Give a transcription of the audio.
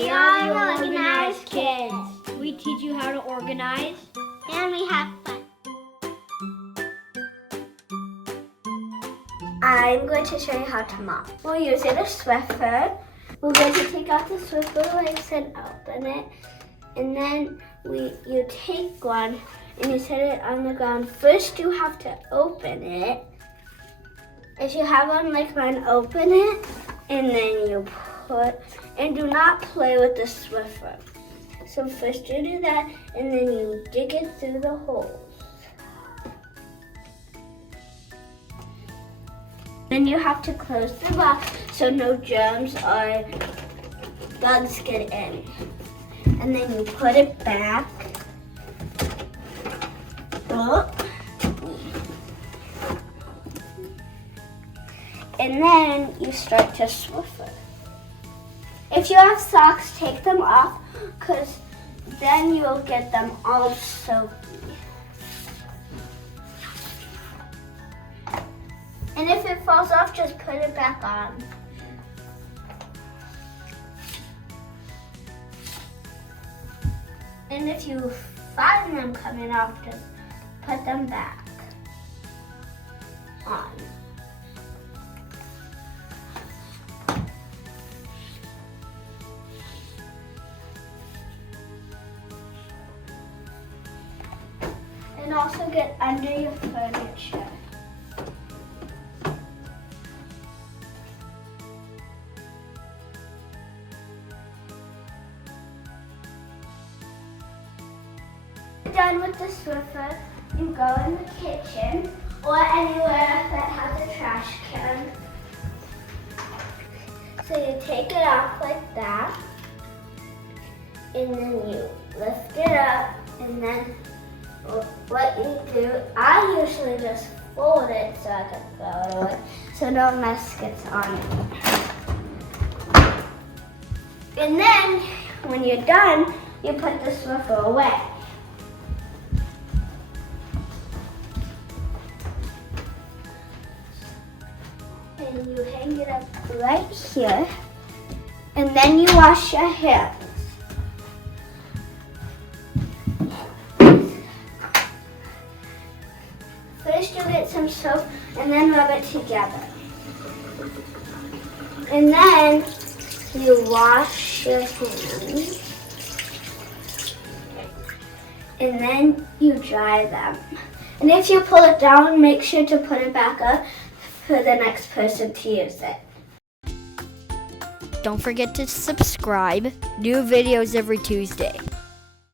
We are the Organized Kids. We teach you how to organize. And we have fun. I'm going to show you how to mop. We're using a Swiffer. We're going to take out the Swiffer legs and open it. And then you take one and you set it on the ground. First you have to open it. If you have one like mine, open it. And then you and do not play with the Swiffer. So first you do that, and then you dig it through the holes. Then you have to close the box so no germs or bugs get in. And then you put it back. Oh. And then you start to Swiffer. If you have socks, take them off, because then you'll get them all soaky. And if it falls off, just put it back on. And if you find them coming off, just put them back on. And also get under your furniture. Done with the Swiffer, you go in the kitchen or anywhere that has a trash can. So you take it off like that, and then you lift it up, and then what you do, I usually just fold it so I can throw it away so no mess gets on it. And then when you're done, you put the Swiffer away. And you hang it up right here, and then you wash your hands. First you get some soap and then rub it together. And then you wash your hands. And then you dry them. And if you pull it down, make sure to put it back up for the next person to use it. Don't forget to subscribe. New videos every Tuesday.